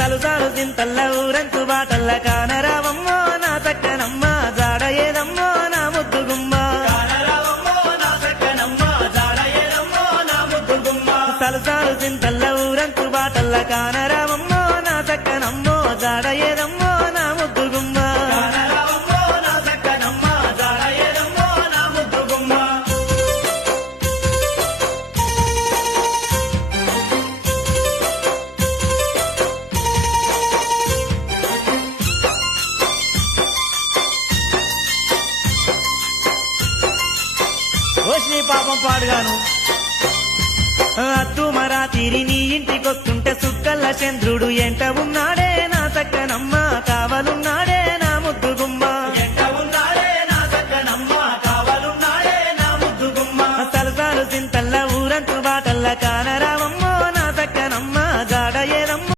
తలుసాలు సింతల్ల ఊరంతు బాటల్ల కానరావమ్మో నా చక్కనమ్మ జాడ ఏదమ్మో నా ముద్దుగుమ్మ తలుసాలు సింతల్ల ఊరంతు బాటల్ల కానరావమ్మో నా చక్కనమ్మో జాడ ఏదమ్మో నా ముద్దుగుమ్మ ఓష్ని పాపం పాడుగాను అత్తు మరా తీరి నీ ఇంటికొస్తుంటే సుక్కల్ల చంద్రుడు ఎంట ఉన్నా